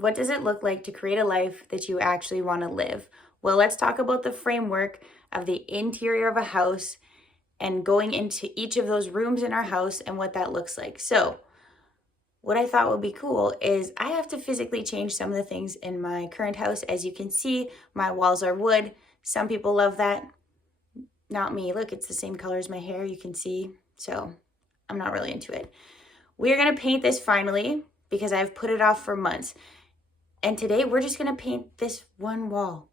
what does it look like to create a life that you actually want to live? Well, let's talk about the framework of the interior of a house and going into each of those rooms in our house and what that looks like. So, what I thought would be cool is I have to physically change some of the things in my current house. As you can see, my walls are wood. Some people love that. Not me. Look, it's the same color as my hair, you can see. So, I'm not really into it. We're going to paint this finally because I've put it off for months. And today we're just going to paint this one wall.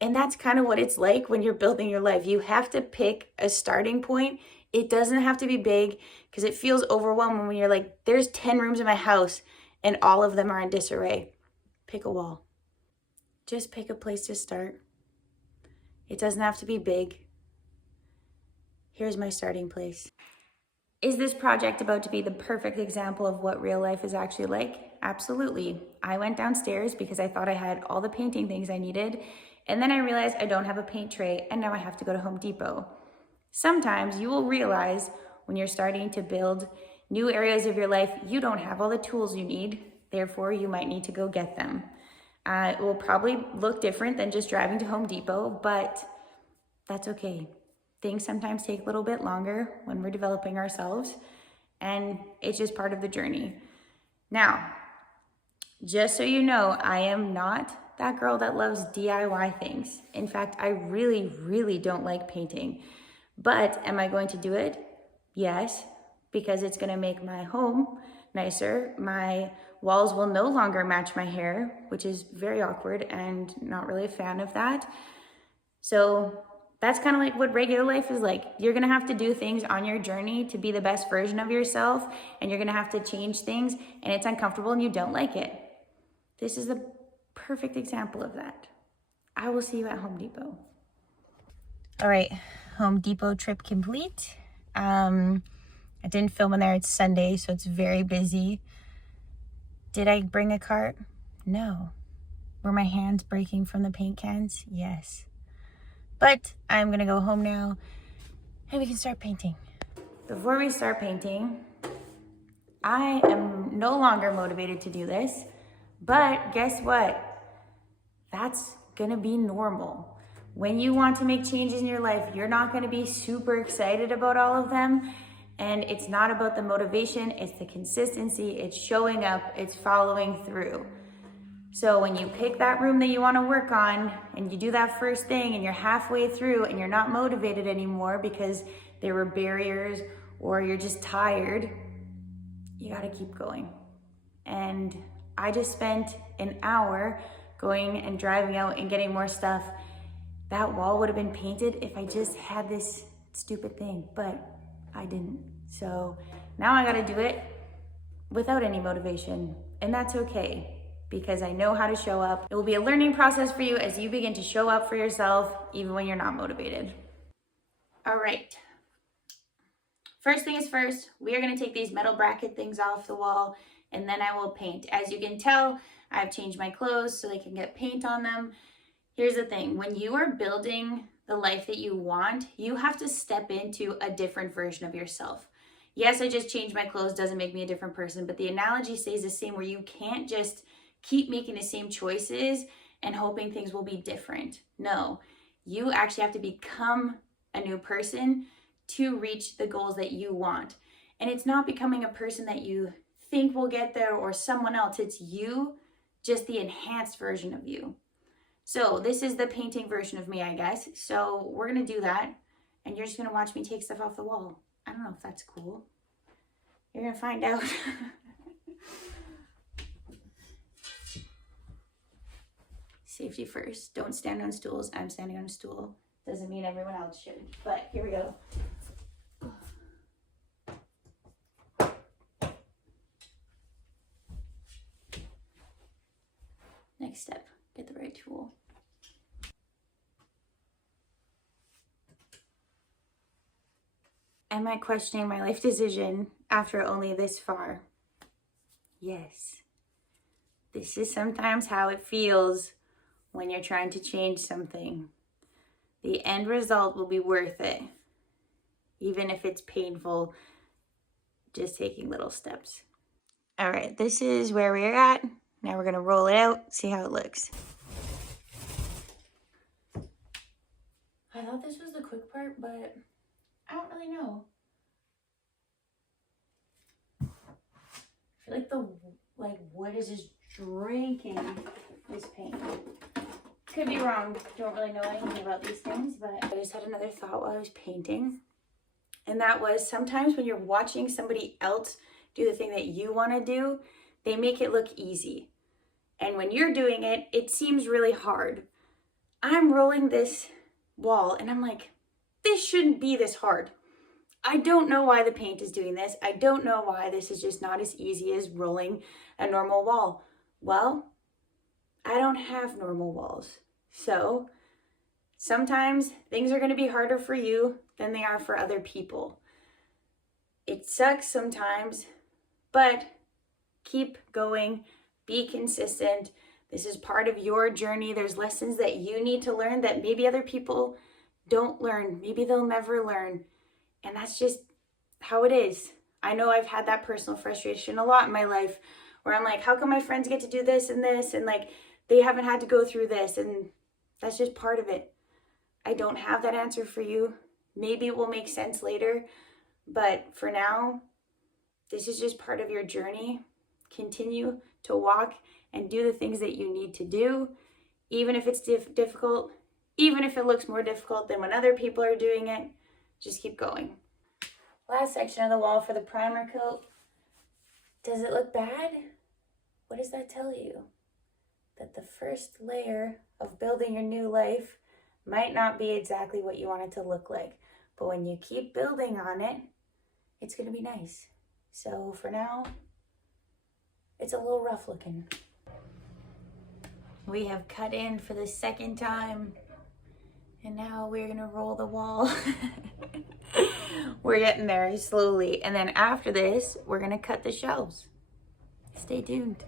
And that's kind of what it's like when you're building your life. You have to pick a starting point. It doesn't have to be big because it feels overwhelming when you're like, there's 10 rooms in my house and all of them are in disarray. Pick a wall. Just pick a place to start. It doesn't have to be big. Here's my starting place. Is this project about to be the perfect example of what real life is actually like? Absolutely. I went downstairs because I thought I had all the painting things I needed, and then I realized I don't have a paint tray, and now I have to go to Home Depot. Sometimes you will realize when you're starting to build new areas of your life, you don't have all the tools you need, therefore you might need to go get them. It will probably look different than just driving to Home Depot, but that's okay. Things sometimes take a little bit longer when we're developing ourselves, and it's just part of the journey. Now, just so you know, I am not that girl that loves DIY things. In fact, I really, really don't like painting. But am I going to do it? Yes, because it's going to make my home nicer. My walls will no longer match my hair, which is very awkward and not really a fan of that. So that's kind of like what regular life is like. You're going to have to do things on your journey to be the best version of yourself, and you're going to have to change things, and it's uncomfortable and you don't like it. This is the perfect example of that. I will see you at Home Depot. All right, Home Depot trip complete. I didn't film in there. It's Sunday, so it's very busy. Did I bring a cart? No. Were my hands breaking from the paint cans? Yes. But I'm gonna go home now and we can start painting. Before we start painting, I am no longer motivated to do this, but guess what? That's gonna be normal. When you want to make changes in your life, you're not gonna be super excited about all of them. And it's not about the motivation, it's the consistency, it's showing up, it's following through. So when you pick that room that you want to work on and you do that first thing and you're halfway through and you're not motivated anymore because there were barriers or you're just tired, you got to keep going. And I just spent an hour going and driving out and getting more stuff. That wall would have been painted if I just had this stupid thing, but I didn't. So now I got to do it without any motivation, and that's okay. Because I know how to show up. It will be a learning process for you as you begin to show up for yourself, even when you're not motivated. All right. First thing is first, we are gonna take these metal bracket things off the wall, and then I will paint. As you can tell, I've changed my clothes so they can get paint on them. Here's the thing, when you are building the life that you want, you have to step into a different version of yourself. Yes, I just changed my clothes, doesn't make me a different person, but the analogy stays the same where you can't just keep making the same choices and hoping things will be different. No, you actually have to become a new person to reach the goals that you want. And it's not becoming a person that you think will get there or someone else. It's you, just the enhanced version of you. So this is the painting version of me, I guess. So we're gonna do that. And you're just gonna watch me take stuff off the wall. I don't know if that's cool. You're gonna find out. Safety first. Don't stand on stools. I'm standing on a stool. Doesn't mean everyone else should. But here we go. Next step, get the right tool. Am I questioning my life decision after only this far? Yes. This is sometimes how it feels when you're trying to change something. The end result will be worth it, even if it's painful, just taking little steps. All right, this is where we're at. Now we're gonna roll it out, see how it looks. I thought this was the quick part, but I don't really know. I feel like the wood is just drinking this paint. Could be wrong. Don't really know anything about these things, but I just had another thought while I was painting. And that was, sometimes when you're watching somebody else do the thing that you want to do, they make it look easy. And when you're doing it, it seems really hard. I'm rolling this wall and I'm like, this shouldn't be this hard. I don't know why the paint is doing this. I don't know why this is just not as easy as rolling a normal wall. Well, I don't have normal walls. So sometimes things are going to be harder for you than they are for other people. It sucks sometimes, but keep going, be consistent. This is part of your journey. There's lessons that you need to learn that maybe other people don't learn. Maybe they'll never learn. And that's just how it is. I know I've had that personal frustration a lot in my life where I'm like, how come my friends get to do this and this? And like, they haven't had to go through this. And that's just part of it. I don't have that answer for you. Maybe it will make sense later. But for now, this is just part of your journey. Continue to walk and do the things that you need to do, even if it's difficult, even if it looks more difficult than when other people are doing it. Just keep going. Last section of the wall for the primer coat. Does it look bad? What does that tell you? That the first layer of building your new life might not be exactly what you want it to look like. But when you keep building on it, it's going to be nice. So for now, it's a little rough looking. We have cut in for the second time. And now we're gonna roll the wall. We're getting there slowly. And then after this, we're gonna cut the shelves. Stay tuned.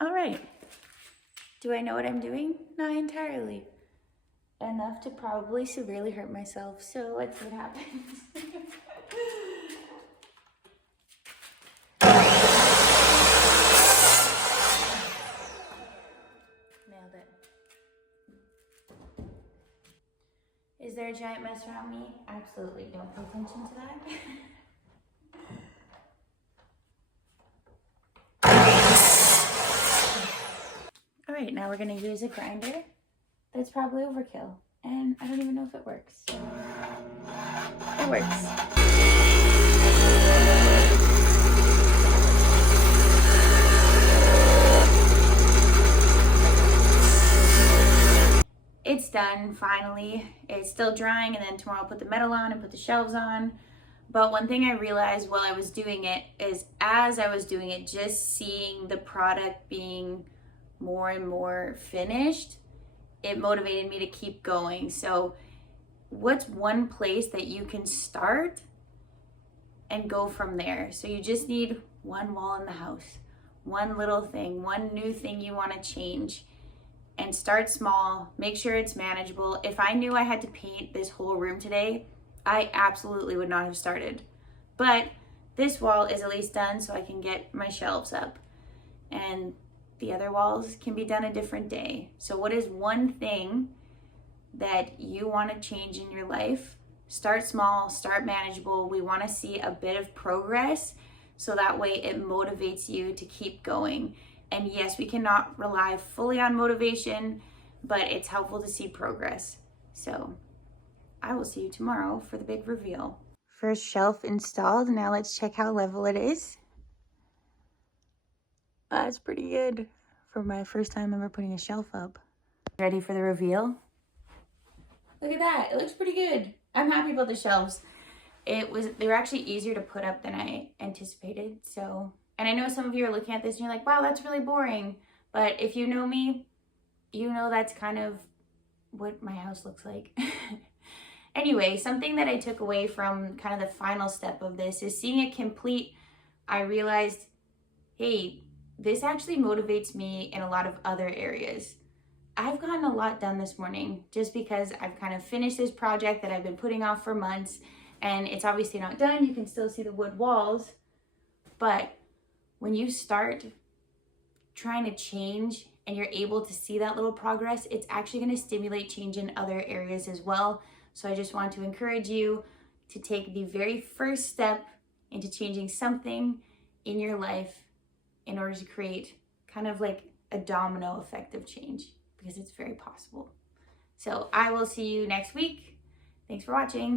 All right. Do I know what I'm doing? Not entirely. Enough to probably severely hurt myself. So let's see what happens. Nailed it. Is there a giant mess around me? Absolutely. Don't pay attention to that. All right, now we're gonna use a grinder. That's probably overkill, and I don't even know if it works. It works. It's done, finally. It's still drying, and then tomorrow I'll put the metal on and put the shelves on. But one thing I realized while I was doing it is, as I was doing it, just seeing the product being more and more finished, it motivated me to keep going. So what's one place that you can start and go from there? So you just need one wall in the house, one little thing, one new thing you want to change. And start small, make sure it's manageable. If I knew I had to paint this whole room today, I absolutely would not have started. But this wall is at least done so I can get my shelves up. And the other walls can be done a different day. So what is one thing that you want to change in your life? Start small, start manageable. We want to see a bit of progress so that way it motivates you to keep going. And yes, we cannot rely fully on motivation, but it's helpful to see progress. So I will see you tomorrow for the big reveal. First shelf installed. Now let's check how level it is. That's pretty good for my first time ever putting a shelf up. Ready for the reveal? Look at that. It looks pretty good. I'm happy about the shelves. They were actually easier to put up than I anticipated. So, and I know some of you are looking at this and you're like, wow, that's really boring. But if you know me, you know that's kind of what my house looks like. Anyway, something that I took away from kind of the final step of this is seeing it complete. I realized, hey, this actually motivates me in a lot of other areas. I've gotten a lot done this morning just because I've kind of finished this project that I've been putting off for months. And it's obviously not done. You can still see the wood walls. But when you start trying to change and you're able to see that little progress, it's actually going to stimulate change in other areas as well. So I just want to encourage you to take the very first step into changing something in your life in order to create kind of like a domino effect of change, because it's very possible. So I will see you next week. Thanks for watching.